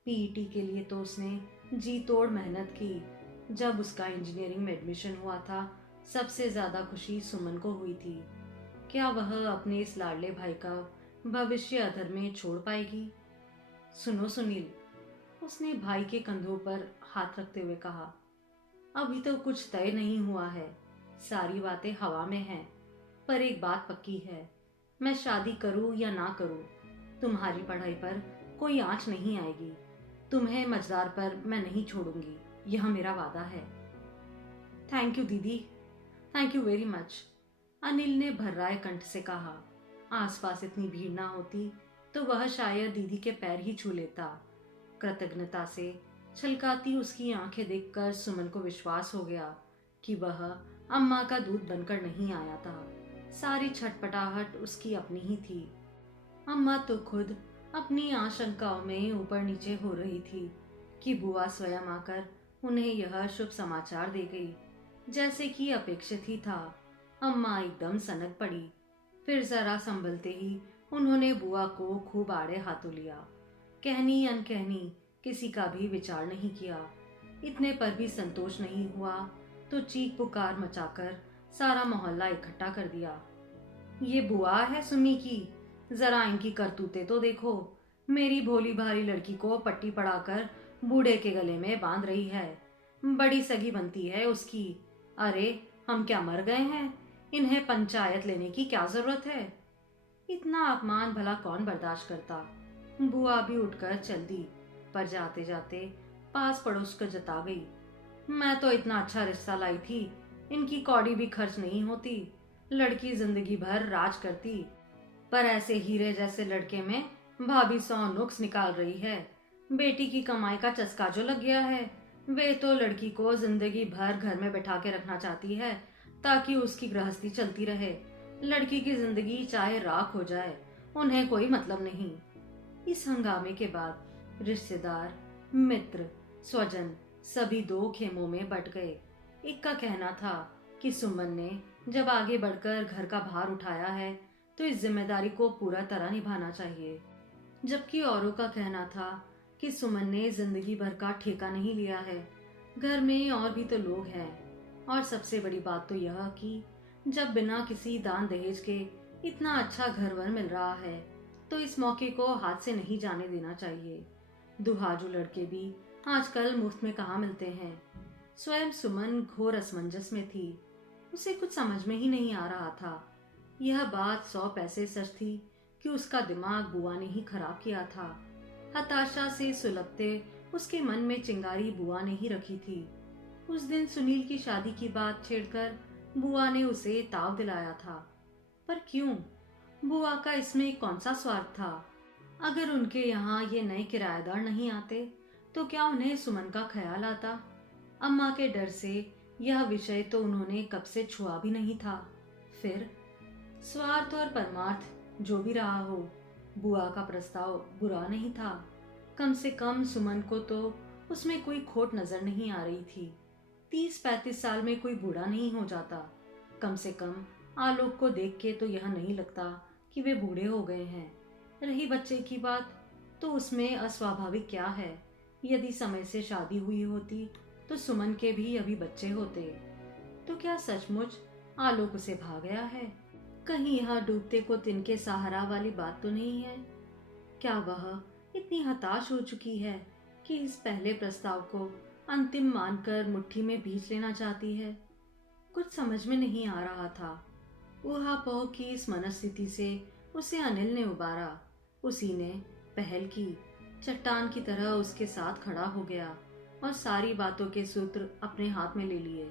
पीईटी के लिए तो उसने जी तोड़ मेहनत की। जब उसका इंजीनियरिंग में एडमिशन हुआ था, सबसे ज्यादा खुशी सुमन को हुई थी। क्या वह अपने इस लाडले भाई का भविष्य अधर में छोड़ पाएगी? सुनो सुनील, उसने भाई के कंधों पर हाथ रखते हुए कहा, अभी तो कुछ तय नहीं हुआ है, सारी बातें हवा में हैं। पर एक बात पक्की है, मैं शादी करूं या ना करूं, तुम्हारी पढ़ाई पर कोई आंच नहीं आएगी। तुम्हें मझदार पर मैं नहीं छोड़ूंगी, यह मेरा वादा है। थैंक यू दीदी, thank you very much, Anil ने भर्राए कंठ से कहा। आसपास इतनी भीड़ ना होती तो वह शायद दीदी के पैर ही छू लेता। कृतज्ञता से छलकाती उसकी आंखें देखकर सुमन को विश्वास हो गया कि वह अम्मा का दूध बनकर नहीं आया था। सारी छटपटाहट उसकी अपनी ही थी। अम्मा तो खुद अपनी आशंकाओं में ऊपर नीचे हो रही थी कि बुआ स्वयं आकर उन्हें यह शुभ समाचार दे गई, जैसे कि अपेक्षित ही था। अम्मा एकदम सनक पड़ी। फिर जरा संभलते ही उन्होंने बुआ को खूब आड़े हाथों लिया। कहनी अनकहनी किसी का भी विचार नहीं किया। इतने पर भी संतोष नहीं हुआ तो चीख पुकार मचाकर सारा मोहल्ला इकट्ठा कर दिया। ये बुआ है सुमी की, जरा इनकी करतूतें तो देखो। मेरी भोली भारी लड़की को पट्टी पड़ाकर बूढ़े के गले में बांध रही है। बड़ी सगी बनती है उसकी। अरे, हम क्या मर गए हैं? इन्हें पंचायत लेने की क्या जरूरत है? इतना अपमान भला कौन बर्दाश्त करता? बुआ भी उठकर चल दी, पर जाते जाते पास पड़ोस कर जता गई, मैं तो इतना अच्छा रिश्ता लाई थी, इनकी कौड़ी भी खर्च नहीं होती, लड़की जिंदगी भर राज करती, पर ऐसे हीरे जैसे लड़के में भाभी 100 नुक्स निकाल रही है। बेटी की कमाई का चस्का जो लग गया है, वे तो लड़की को जिंदगी भर घर में बैठा के रखना चाहती है ताकि उसकी गृहस्थी चलती रहे। लड़की की जिंदगी चाहे राख हो जाए, उन्हें कोई मतलब नहीं। इस हंगामे के बाद रिश्तेदार, मित्र, स्वजन सभी दो खेमों में बट गए। एक का कहना था कि सुमन ने जब आगे बढ़कर घर का भार उठाया है तो इस जिम्मेदारी को पूरा तरह निभाना चाहिए, जबकि औरों का कहना था कि सुमन ने जिंदगी भर का ठेका नहीं लिया है, घर में और भी तो लोग हैं। और सबसे बड़ी बात तो यह कि जब बिना किसी दान दहेज के इतना अच्छा घर-वर मिल रहा है तो इस मौके को हाथ से नहीं जाने देना चाहिए। दुहाजू लड़के भी आजकल मुफ्त में कहाँ मिलते हैं। स्वयं सुमन घोर असमंजस में थी। उसे कुछ समझ में ही नहीं आ रहा था। यह बात 100 पैसे सच थी कि उसका दिमाग बुआ ने ही खराब किया था। हताशा से सुलगते उसके मन में चिंगारी बुआ ने ही रखी थी। उस दिन सुनील की शादी की बात छेड़कर बुआ ने उसे ताव दिलाया था, पर क्यों? बुआ का इसमें कौन सा स्वार्थ था? अगर उनके यहाँ ये नए किराएदार नहीं आते तो क्या उन्हें सुमन का ख्याल आता? अम्मा के डर से यह विषय तो उन्होंने कब से छुआ भी नहीं था। फिर स्वार्थ और परमार्थ जो भी रहा हो, बुआ का प्रस्ताव बुरा नहीं था। कम से कम सुमन को तो उसमें कोई खोट नजर नहीं आ रही थी। 30-35 साल में कोई बूढ़ा नहीं हो जाता। कम से कम आलोक को देख के तो यह नहीं लगता कि वे बूढ़े हो गए हैं। रही बच्चे की बात, तो उसमें अस्वाभाविक क्या है? यदि समय से शादी हुई होती तो सुमन के भी अभी बच्चे होते। तो क्या सचमुच आलोक उसे भा गया है? कहीं यह डूबते को तिनके सहारा वाली बात तो नहीं है? क्या वह इतनी हताश हो चुकी है कि इस पहले प्रस्ताव को अंतिम मानकर मुट्ठी में भींच लेना चाहती है? कुछ समझ में नहीं आ रहा था। ऊहापोह की इस मनस्थिति से उसे अनिल ने उबारा। उसी ने पहल की, चट्टान की तरह उसके साथ खड़ा हो गया और सारी बातों के सूत्र अपने हाथ में ले लिए।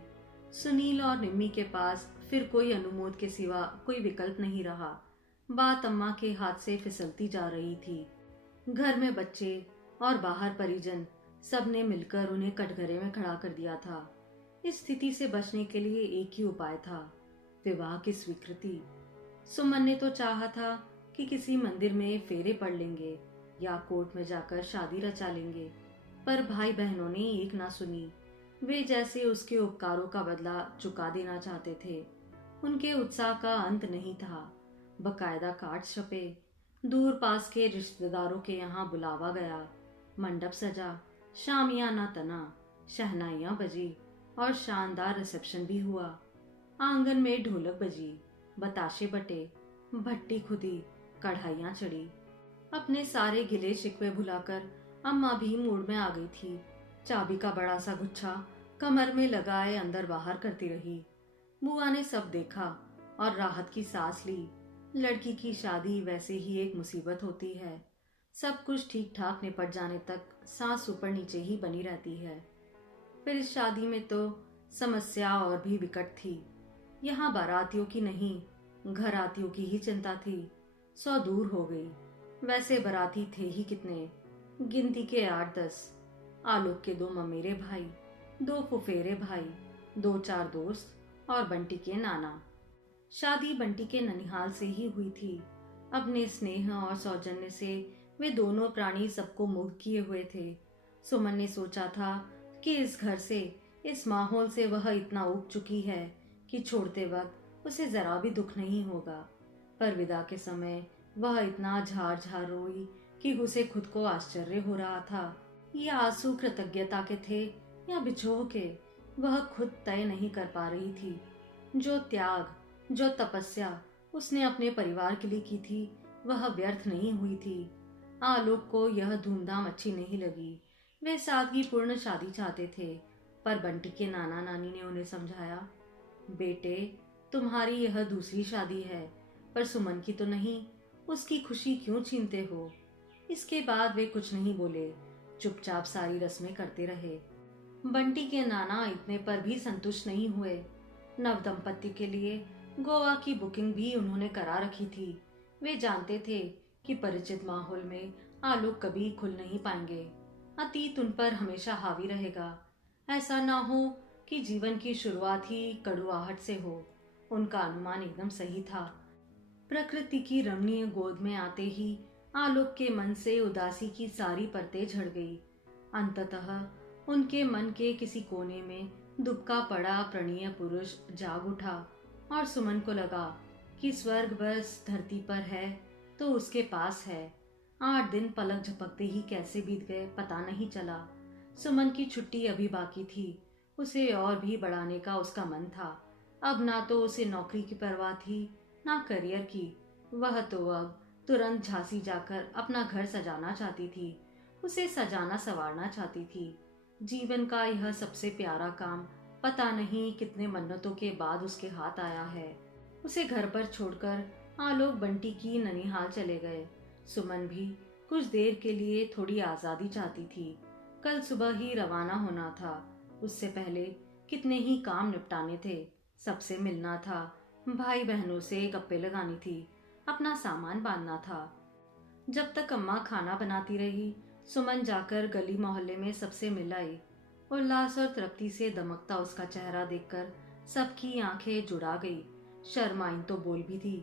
सुनील और निम्मी के पास फिर कोई अनुमोद के सिवा कोई विकल्प नहीं रहा। बात अम्मा के हाथ से फिसलती जा रही थी। घर में बच्चे और बाहर परिजन सबने मिलकर उन्हें कटघरे में खड़ा कर दिया था। इस स्थिति से बचने के लिए एक ही उपाय था, विवाह की स्वीकृति। सुमन ने तो चाहा था कि किसी मंदिर में फेरे पड़ लेंगे या कोर्ट में जाकर शादी रचा लेंगे, पर भाई बहनों ने एक ना सुनी। वे जैसे उसके उपकारों का बदला चुका देना चाहते थे। उनके उत्साह का अंत नहीं था। बकायदा कार्ड छपे, दूर पास के रिश्तेदारों के यहाँ बुलावा गया, मंडप सजा, शामियाना तना, शहनाइयाँ बजी और शानदार रिसेप्शन भी हुआ। आंगन में ढोलक बजी, बताशे बटे, भट्टी खुदी, कढ़ाइयाँ चढ़ी। अपने सारे गिले शिकवे भुलाकर अम्मा भी मूड में आ गई थी। चाबी का बड़ा सा गुच्छा कमर में लगाए अंदर बाहर करती रही। बुआ ने सब देखा और राहत की सांस ली। लड़की की शादी वैसे ही एक मुसीबत होती है। सब कुछ ठीक ठाक निपट जाने तक सांस ऊपर नीचे ही बनी रहती है। फिर इस शादी में तो समस्या और भी विकट थी। यहाँ बारातियों की नहीं, घरातियों की ही चिंता थी। 100 दूर हो गई। वैसे बाराती थे ही कितने, गिनती के 8-10। आलोक के 2 ममेरे भाई, 2 फुफेरे भाई, 2-4 दोस्त और बंटी के नाना। शादी बंटी के ननिहाल से ही हुई थी। अपने स्नेह और सौजन्य से वे दोनों प्राणी सबको मुग्ध किए हुए थे। सुमन ने सोचा था कि इस घर से, इस माहौल से वह इतना ऊब चुकी है कि छोड़ते वक्त उसे जरा भी दुख नहीं होगा। पर विदा के समय वह इतना झार झार रोई कि उसे खुद को आश्चर्य हो रहा था। ये आंसू कृतज्ञता के थे या बिछोह के, वह खुद तय नहीं कर पा रही थी। जो त्याग, जो तपस्या उसने अपने परिवार के लिए की थी, वह व्यर्थ नहीं हुई थी। आलोक को यह धूमधाम अच्छी नहीं लगी। वे सादगीपूर्ण शादी चाहते थे, पर बंटी के नाना नानी ने उन्हें समझाया, बेटे तुम्हारी यह दूसरी शादी है, पर सुमन की तो नहीं। उसकी खुशी क्यों छीनते हो? इसके बाद वे कुछ नहीं बोले, चुपचाप सारी रस्में करते रहे। बंटी के नाना इतने पर भी संतुष्ट नहीं हुए। नव दंपत्ति के लिए गोवा की बुकिंग भी उन्होंने करा रखी थी। वे जानते थे कि परिचित माहौल में आलोक कभी खुल नहीं पाएंगे। अतीत उन पर हमेशा हावी रहेगा। ऐसा ना हो कि जीवन की शुरुआत ही कड़ुआहट से हो। उनका अनुमान एकदम सही था। प्रकृति की रमणीय गोद में आते ही आलोक के मन से उदासी की सारी परतें झड़ गई। अंततः उनके मन के किसी कोने में दुबका पड़ा प्रणीय पुरुष जाग उठा और सुमन को लगा कि स्वर्ग बस धरती पर है तो उसके पास है। 8 दिन पलक झपकते ही कैसे बीत गए पता नहीं चला। सुमन की छुट्टी अभी बाकी थी। उसे और भी बढ़ाने का उसका मन था। अब ना तो उसे नौकरी की परवाह थी, ना करियर की। वह तो अब तुरंत झांसी जाकर अपना घर सजाना चाहती थी। उसे सजाना संवारना चाहती थी। जीवन का यह सबसे प्यारा काम पता नहीं कितने मन्नतों के बाद उसके हाथ आया है। उसे घर पर छोड़कर आलोक बंटी की ननिहाल चले गए। सुमन भी कुछ देर के लिए थोड़ी आजादी चाहती थी। कल सुबह ही रवाना होना था। उससे पहले कितने ही काम निपटाने थे। सबसे मिलना था, भाई बहनों से गप्पे लगानी थी, अपना सामान बांधना था। जब तक अम्मा खाना बनाती रही, सुमन जाकर गली मोहल्ले में सबसे मिल आई। उल्लास और तृप्ति से दमकता उसका चेहरा देखकर सबकी आंखें जुड़ा गई। शर्माइन तो बोल भी थी,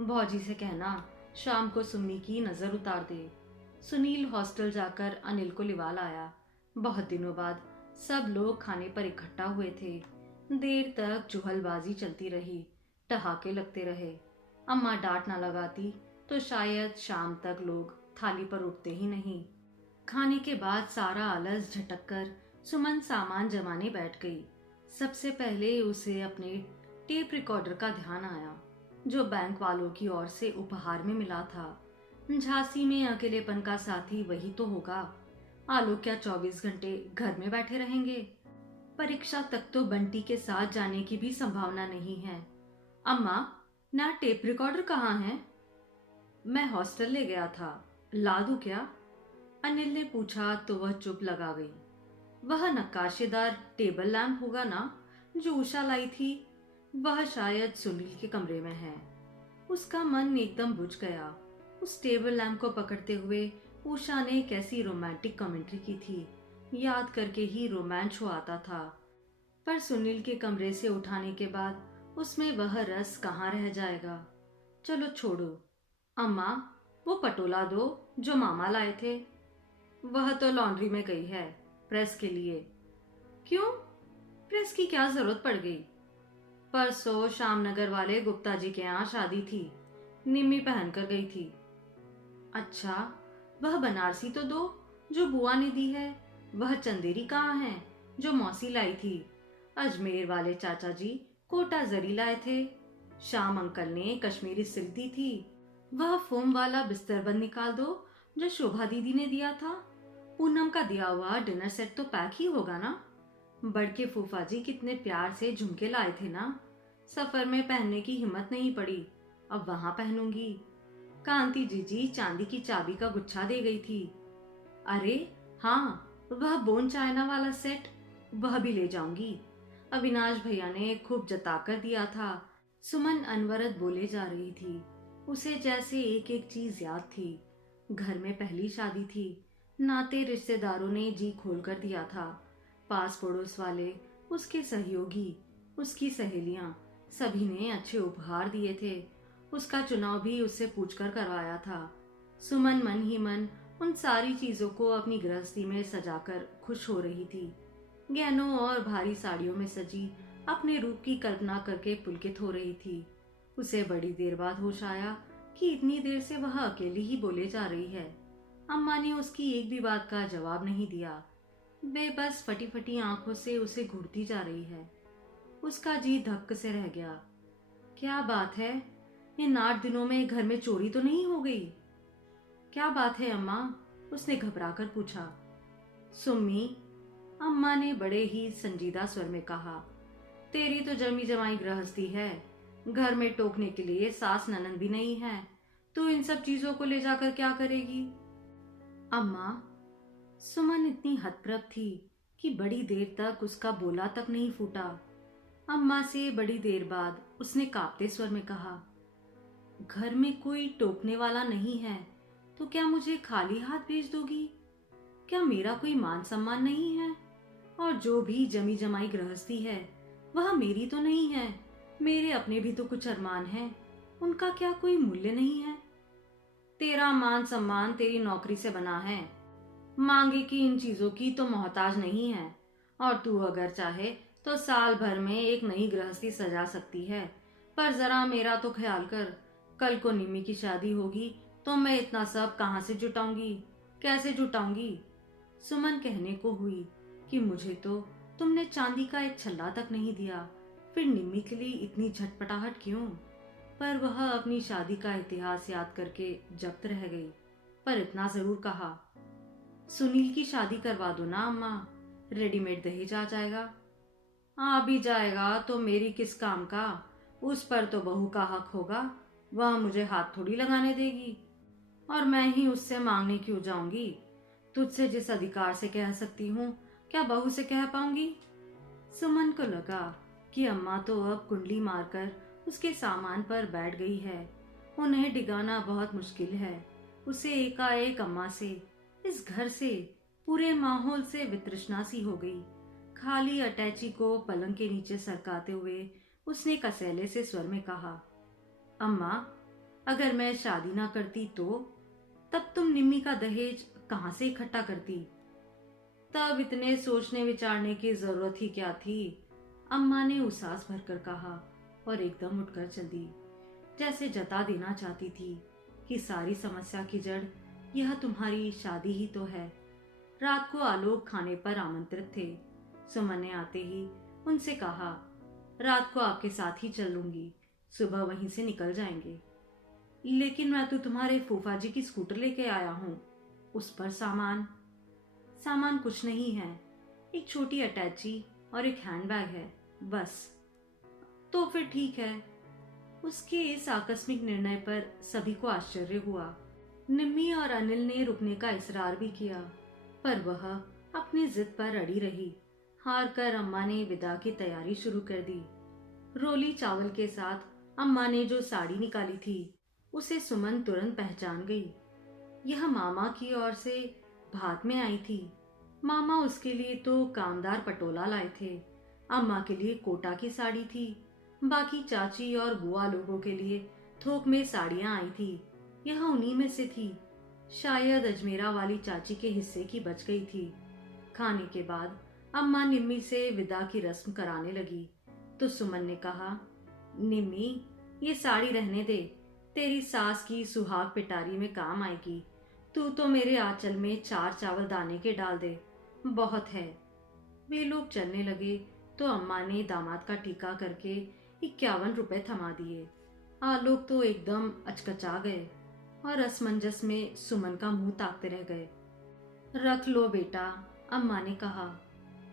भौजी से कहना शाम को सुन्नी की नजर उतार दे। सुनील हॉस्टल जाकर अनिल को लिवा लाया। बहुत दिनों बाद सब लोग खाने पर इकट्ठा हुए थे। देर तक चुहलबाजी चलती रही, ठहाके लगते रहे। अम्मा डांट ना लगाती तो शायद शाम तक लोग थाली पर उठते ही नहीं। खाने के बाद सारा आलस झटक कर सुमन सामान जमाने बैठ गई। सबसे पहले उसे अपने टेप रिकॉर्डर का ध्यान आया जो बैंक वालों की ओर से उपहार में मिला था। झांसी में अकेलेपन का साथी वही तो होगा। आलोक क्या 24 घंटे घर में बैठे रहेंगे? परीक्षा तक तो बंटी के साथ जाने की भी संभावना नहीं है। अम्मा, ना टेप रिकॉर्डर कहाँ है? मैं हॉस्टल ले गया था, ला दूं क्या? अनिल ने पूछा तो वह चुप लगा गई। वह नक्काशीदार टेबल लैंप होगा ना जो उषा लाई थी? वह शायद सुनील के कमरे में है। उसका मन एकदम बुझ गया। उस टेबल लैंप को पकड़ते हुए उषा ने कैसी रोमांटिक कमेंट्री की थी, याद करके ही रोमांच हो आता था। पर सुनील के कमरे से उठाने के बाद उसमें वह रस कहाँ रह जाएगा। चलो छोड़ो। अम्मा, वो पटोला दो जो मामा लाए थे। वह तो लॉन्ड्री में गई है, प्रेस के लिए। क्यों? प्रेस की क्या जरूरत पड़ गई? परसों श्यामनगर वाले गुप्ता जी के यहाँ शादी थी, निम्मी पहन कर गई थी। अच्छा, वह बनारसी तो दो जो बुआ ने दी है। वह चंदेरी कहाँ है जो मौसी लाई थी? अजमेर वाले चाचा जी कोटा जरी लाए थे। श्याम अंकल ने कश्मीरी सिल्क दी थी। वह फोम वाला बिस्तरबंद निकाल दो जो शोभा दीदी ने दिया था। पूनम का दिया हुआ डिनर सेट तो पैक ही होगा ना? बड़के फूफा जी कितने प्यार से झुमके लाए थे ना। सफर में पहनने की हिम्मत नहीं पड़ी, अब वहां पहनूंगी। कांति जीजी चांदी की चाबी का गुच्छा दे गई थी। अरे हाँ, वह बोन चाइना वाला सेट, वह भी ले जाऊंगी। अविनाश भैया ने खूब जताकर दिया था। सुमन अनवरत बोले जा रही थी। उसे जैसे एक एक चीज याद थी। घर में पहली शादी थी, नाते रिश्तेदारों ने जी खोल कर दिया था। पास पड़ोस वाले, उसके सहयोगी, उसकी सहेलियां, सभी ने अच्छे उपहार दिए थे। उसका चुनाव भी उससे पूछकर करवाया था। सुमन मन ही मन उन सारी चीजों को अपनी गृहस्थी में सजाकर खुश हो रही थी। गहनों और भारी साड़ियों में सजी अपने रूप की कल्पना करके पुलकित हो रही थी। उसे बड़ी देर बाद होश आया कि इतनी देर से वह अकेली ही बोले जा रही है। अम्मा ने उसकी एक भी बात का जवाब नहीं दिया। वे बस फटी फटी आंखों से उसे घूरती जा रही है। उसका जी धक्क से रह गया। क्या बात है? इन 8 दिनों में घर में चोरी तो नहीं हो गई? क्या बात है अम्मा? उसने घबराकर पूछा। सुम्मी, अम्मा ने बड़े ही संजीदा स्वर में कहा, तेरी तो जमी जमाई गृहस्थी है, घर में टोकने के लिए सास ननद भी नहीं है। तू इन सब चीजों को ले जाकर क्या करेगी? अम्मा, सुमन इतनी हतप्रभ थी कि बड़ी देर तक उसका बोला तक नहीं फूटा। अम्मा से बड़ी देर बाद उसने कांपते स्वर में कहा, घर में कोई टोकने वाला नहीं है तो क्या मुझे खाली हाथ भेज दोगी? क्या मेरा कोई मान सम्मान नहीं है? और जो भी जमी जमाई गृहस्थी है वह मेरी तो नहीं है। मेरे अपने भी तो कुछ अरमान हैं, उनका क्या कोई मूल्य नहीं है? तेरा मान सम्मान तेरी नौकरी से बना है। मांगे की इन चीजों की तो मोहताज नहीं है। और तू अगर चाहे तो साल भर में एक नई गृहस्थी सजा सकती है। पर जरा मेरा तो ख्याल कर, कल को निम्मी की शादी होगी तो मैं इतना सब कहाँ से जुटाऊंगी? कैसे जुटाऊंगी? सुमन कहने को हुई कि मुझे तो तुमने चांदी का एक छल्ला तक नहीं दिया, फिर निम्मी के लिए इतनी झटपटाहट क्यों? पर वह अपनी शादी का इतिहास याद करके जब्त रह गई। पर इतना जरूर कहा, सुनील की शादी करवा दो ना अम्मा, रेडीमेड दहेज आ जाएगा। आ भी जाएगा तो मेरी किस काम का? उस पर तो बहू का हक होगा, वह मुझे हाथ थोड़ी लगाने देगी। और मैं ही उससे मांगने क्यों जाऊंगी? तुझसे जिस अधिकार से कह सकती हूँ क्या बहू से कह पाऊंगी? सुमन को लगा कि अम्मा तो अब कुंडली मारकर उसके सामान पर बैठ गई है। उन्हें डिगाना बहुत मुश्किल है। उसे एकाएक अम्मा से, इस घर से, पूरे माहौल से वितृष्णा सी हो गई। खाली अटैची को पलंग के नीचे सरकाते हुए उसने कसैले से स्वर में कहा, अम्मा, अगर मैं शादी ना करती तो तब तुम निम्मी का दहेज कहाँ से इकट्ठा करती? तब इतने सोचने विचारने की जरूरत ही क्या थी? अम्मा ने उसास भरकर कहा और एकदम उठकर चल दी, जैसे जता देना चाहती थी कि सारी समस्या की जड़ यह तुम्हारी शादी ही तो है। रात को आलोक खाने पर आमंत्रित थे। सुमन ने आते ही उनसे कहा, रात को आपके साथ ही चल लूंगी, सुबह वहीं से निकल जाएंगे। लेकिन मैं तो तुम्हारे फूफा जी की स्कूटर लेके आया हूँ, उस पर सामान। सामान कुछ नहीं है, एक छोटी अटैची और एक हैंडबैग है, बस। तो फिर ठीक है। उसके इस आकस्मिक निर्णय पर सभी को आश्चर्य हुआ। निम्मी और अनिल ने रुकने का इसरार भी किया, पर वह अपनी जिद पर अड़ी रही। हार कर अम्मा ने विदा की तैयारी शुरू कर दी। रोली चावल के साथ अम्मा ने जो साड़ी निकाली थी उसे सुमन तुरंत पहचान गई। यह मामा की ओर से भात में आई थी। मामा उसके लिए तो कामदार पटोला लाए थे, अम्मा के लिए कोटा की साड़ी थी, बाकी चाची और बुआ लोगों के लिए थोक में साड़ियां आई थी। यह उन्हीं में से थी। शायद अजमेरा वाली चाची के हिस्से की बच गई थी। खाने के बाद अम्मा निम्मी से विदा की रस्म कराने लगी तो सुमन ने कहा, निम्मी, ये साड़ी रहने दे, तेरी सास की सुहाग पिटारी में काम आएगी। तू तो मेरे आंचल में 4 चावल दाने के डाल दे, बहुत है। वे लोग चलने लगे तो अम्मा ने दामाद का टीका करके 51 रुपए थमा दिए। आलोक तो एकदम अचकचा गए और असमंजस में सुमन का मुंह ताकते रह गए। रख लो बेटा, अम्मा ने कहा,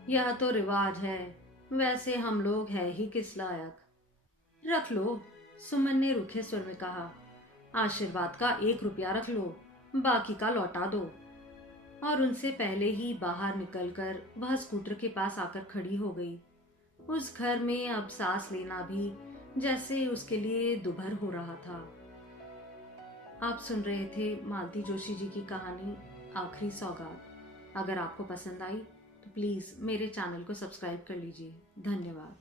यह तो रिवाज है, वैसे हम लोग है ही किस लायक। रख लो, सुमन ने रूखे स्वर में कहा। आशीर्वाद का 1 रुपया रख लो, बाकी का लौटा दो। और उनसे पहले ही बाहर निकलकर वह स्कूटर के पास आकर खड़ी हो गई। उस घर में अब सांस लेना भी जैसे उसके लिए दुभर हो रहा था। आप सुन रहे थे मालती जोशी जी की कहानी आखिरी सौगात। अगर आपको पसंद आई तो प्लीज़ मेरे चैनल को सब्सक्राइब कर लीजिए। धन्यवाद।